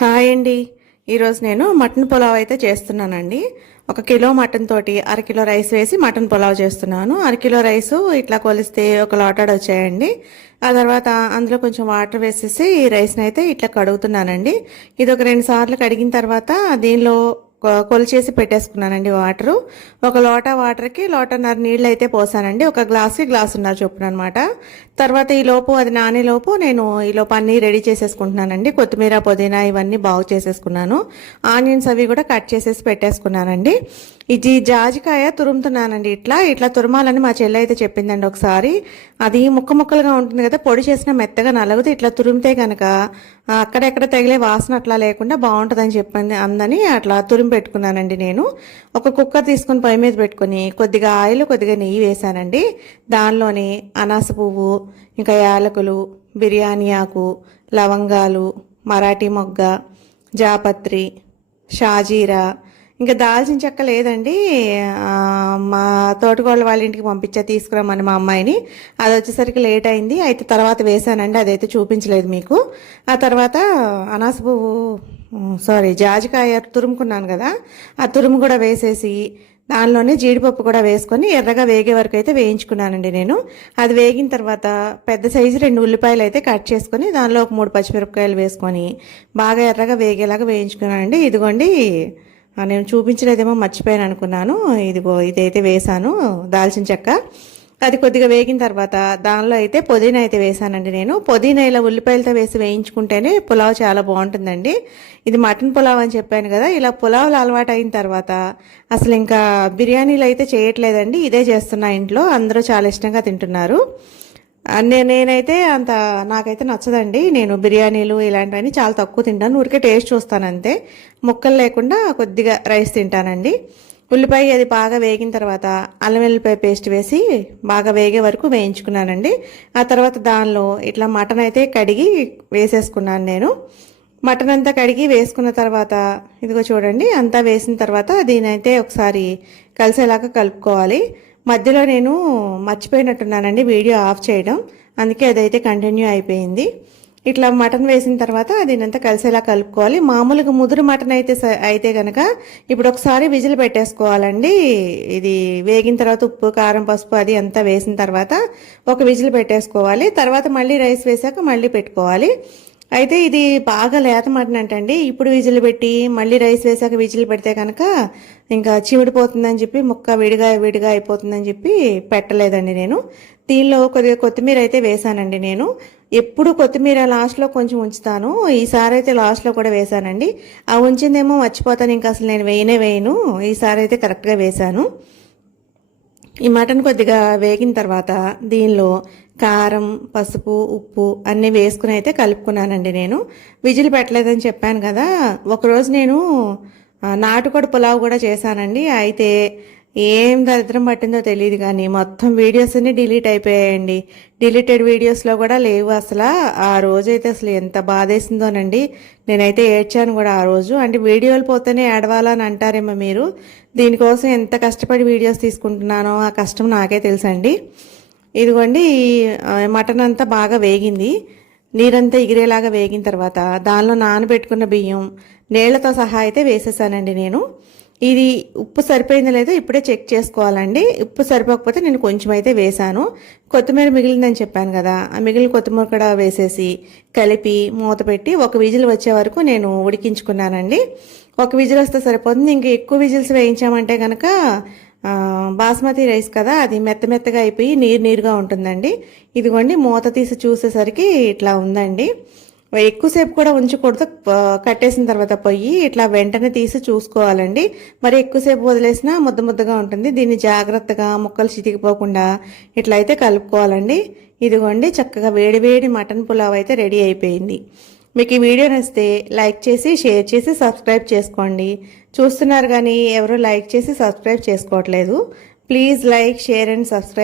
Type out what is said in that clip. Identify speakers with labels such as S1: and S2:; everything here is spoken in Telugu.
S1: హాయ్ అండి. ఈరోజు నేను మటన్ పులావ్ అయితే చేస్తున్నానండి. ఒక కిలో మటన్ తోటి అరకిలో రైస్ వేసి మటన్ పులావ్ చేస్తున్నాను. అరకిలో రైస్ ఇట్లా కొలిస్తే ఒక లోటాడు వచ్చాయండి. ఆ తర్వాత అందులో కొంచెం వాటర్ వేసేసి ఈ రైస్ని అయితే ఇట్లా కడుగుతున్నానండి. ఇది ఒక రెండు సార్లు కడిగిన తర్వాత దీనిలో కొలిచేసి పెట్టేసుకున్నానండి వాటరు. ఒక లోటా వాటర్కి లోటన్నర నీళ్ళు అయితే పోసానండి. ఒక గ్లాస్కి గ్లాసున్నర చొప్పున అనమాట తర్వాత ఈ లోపు అది నానేలోపు నేను ఈ లోపు అన్నీ రెడీ చేసేసుకుంటున్నానండి. కొత్తిమీర పుదీనా ఇవన్నీ బాగు చేసేసుకున్నాను. ఆనియన్స్ అవి కూడా కట్ చేసేసి పెట్టేసుకున్నానండి. ఇది జాజికాయ తురుముతున్నానండి ఇట్లా. ఇట్లా తురమాలని మా చెల్లి అయితే చెప్పిందండి ఒకసారి. అది ముక్క ముక్కలుగా ఉంటుంది కదా పొడి చేసిన మెత్తగా నలగదు ఇట్లా తురిమితే కనుక అక్కడెక్కడ తగిలే వాసన అట్లా లేకుండా బాగుంటుందని చెప్పింది అందని అట్లా తురిమి పెట్టుకున్నానండి నేను. ఒక కుక్క తీసుకుని పొయ్యి మీద పెట్టుకుని కొద్దిగా ఆయిల్ కొద్దిగా నెయ్యి వేసానండి. దానిలోని అనాస పువ్వు ఇంకా యాలకులు బిర్యానీ ఆకు లవంగాలు మరాఠీ మొగ్గ జాపత్రి షాజీరా ఇంకా దాల్చిన చెక్క లేదండి. మా తోటకోళ్ళ వాళ్ళ ఇంటికి పంపించా తీసుకురమ్మని మా అమ్మాయిని. అది వచ్చేసరికి లేట్ అయింది. అయితే తర్వాత వేసానండి అదైతే చూపించలేదు మీకు. ఆ తర్వాత అనాస పువ్వు సారీ జాజికాయ తురుముకున్నాను కదా ఆ తురుము కూడా వేసేసి దానిలోనే జీడిపప్పు కూడా వేసుకొని ఎర్రగా వేగే వరకు అయితే వేయించుకున్నానండి నేను. అది వేగిన తర్వాత పెద్ద సైజు రెండు ఉల్లిపాయలు అయితే కట్ చేసుకొని దానిలో ఒక మూడు పచ్చిమిరపకాయలు వేసుకొని బాగా ఎర్రగా వేగేలాగా వేయించుకున్నానండి. ఇదిగోండి నేను చూపించలేదేమో మర్చిపోయాను అనుకున్నాను. ఇదిగో ఇదైతే వేసాను దాల్చిన చెక్క. అది కొద్దిగా వేగిన తర్వాత దానిలో అయితే పుదీనా అయితే వేసానండి నేను. పుదీనా ఇలా ఉల్లిపాయలతో వేసి వేయించుకుంటేనే పులావ్ చాలా బాగుంటుందండి. ఇది మటన్ పులావ్ అని చెప్పాను కదా ఇలా పులావులు అలవాటు అయిన తర్వాత అసలు ఇంకా బిర్యానీలు అయితే చేయట్లేదండి. ఇదే చేస్తున్నా ఇంట్లో అందరూ చాలా ఇష్టంగా తింటున్నారు. నే నేనైతే అంత నాకైతే నచ్చదండి. నేను బిర్యానీలు ఇలాంటివన్నీ చాలా తక్కువ తింటాను. ఊరికే టేస్ట్ చూస్తాను అంతే ముక్కలు లేకుండా కొద్దిగా రైస్ తింటానండి. ఉల్లిపాయ అది బాగా వేగిన తర్వాత అల్లం వెల్లిపాయ పేస్ట్ వేసి బాగా వేగే వరకు వేయించుకున్నానండి. ఆ తర్వాత దానిలో ఇట్లా మటన్ అయితే కడిగి వేసేసుకున్నాను నేను. మటన్ అంతా కడిగి వేసుకున్న తర్వాత ఇదిగో చూడండి అంతా వేసిన తర్వాత దీనైతే ఒకసారి కలిసేలాగా కలుపుకోవాలి. మధ్యలో నేను మర్చిపోయినట్టున్నానండి వీడియో ఆఫ్ చేయడం. అందుకే అదైతే కంటిన్యూ అయిపోయింది. ఇట్లా మటన్ వేసిన తర్వాత దీనంతా కలిసేలా కలుపుకోవాలి. మామూలుగా ముదురు మటన్ అయితే స- అయితే కనుక ఇప్పుడు ఒకసారి విజిల్ పెట్టేసుకోవాలండి. ఇది వేగిన తర్వాత ఉప్పు కారం పసుపు అది అంతా వేసిన తర్వాత ఒక విజిల్ పెట్టేసుకోవాలి. తర్వాత మళ్ళీ రైస్ వేసాక మళ్ళీ పెట్టుకోవాలి. అయితే ఇది బాగా లేత మటన్ ఇప్పుడు విజిల్ పెట్టి మళ్ళీ రైస్ వేసాక విజిల్ పెడితే కనుక ఇంకా చిమిడిపోతుందని చెప్పి ముక్క విడిగా విడిగా అయిపోతుందని చెప్పి పెట్టలేదండి నేను. దీనిలో కొద్దిగా కొత్తిమీర అయితే వేసానండి నేను. ఎప్పుడు కొత్తిమీర లాస్ట్లో కొంచెం ఉంచుతాను. ఈసారి అయితే లాస్ట్లో కూడా వేసానండి. ఆ ఉంచిందేమో మర్చిపోతాను. ఇంకా అసలు నేను వేయనే వేయను. ఈసారి అయితే కరెక్ట్గా వేసాను. ఈ మటన్ కొద్దిగా వేగిన తర్వాత దీనిలో కారం పసుపు ఉప్పు అన్నీ వేసుకుని అయితే కలుపుకున్నానండి నేను. విజిల్ పెట్టలేదని చెప్పాను కదా. ఒకరోజు నేను నాటుకోడి పులావ్ కూడా చేశానండి. అయితే ఏం దరిద్రం పట్టిందో తెలియదు కానీ మొత్తం వీడియోస్ అన్నీ డిలీట్ అయిపోయాయండి. డిలీటెడ్ వీడియోస్లో కూడా లేవు అసలు. ఆ రోజు అయితే అసలు ఎంత బాధేసిందోనండి. నేనైతే ఏడ్చాను కూడా ఆ రోజు. అంటే వీడియోలు పోతేనే ఏడవాలని అంటారేమో మీరు. దీనికోసం ఎంత కష్టపడి వీడియోస్ తీసుకుంటున్నానో ఆ కష్టం నాకే తెలుసండి. ఇదిగోండి ఈ, మటన్ అంతా బాగా వేగింది. నీరంతా ఎగిరేలాగా వేగిన తర్వాత దానిలో నానబెట్టుకున్న బియ్యం నీళ్ళతో సహా అయితే వేసేసానండి నేను. ఇది ఉప్పు సరిపోయిందో లేదో ఇప్పుడే చెక్ చేసుకోవాలండి. ఉప్పు సరిపోకపోతే నేను కొంచెం అయితే వేసాను కొత్తిమీర మిగిలిందని చెప్పాను కదా ఆ మిగిలిన కొత్తిమీర కూడా వేసేసి కలిపి మూత పెట్టి ఒక విజిల్ వచ్చే వరకు నేను ఉడికించుకున్నానండి. ఒక విజిల్ వస్తే సరిపోతుంది. ఇంకా ఎక్కువ విజిల్స్ వేయించామంటే కనుక బాస్మతి రైస్ కదా అది మెత్త మెత్తగా అయిపోయి నీరు నీరుగా ఉంటుందండి. ఇదిగోండి మూత తీసి చూసేసరికి ఇట్లా ఉందండి. ఎక్కువసేపు కూడా ఉంచకూడదు కట్టేసిన తర్వాత పొయ్యి ఇట్లా వెంటనే తీసి చూసుకోవాలండి. మరి ఎక్కువసేపు వదిలేసినా ముద్ద ముద్దగా ఉంటుంది. దీన్ని జాగ్రత్తగా ముక్కలు చితికిపోకుండా ఇట్లా అయితే కలుపుకోవాలండి. ఇదిగోండి చక్కగా వేడి వేడి మటన్ పులావ్ అయితే రెడీ అయిపోయింది. మీకు ఈ వీడియో నచ్చితే లైక్ చేసి షేర్ చేసి సబ్స్క్రైబ్ చేసుకోండి. చూస్తున్నారు కానీ ఎవరు లైక్ చేసి సబ్స్క్రైబ్ చేసుకోవట్లేదు. Please like share and subscribe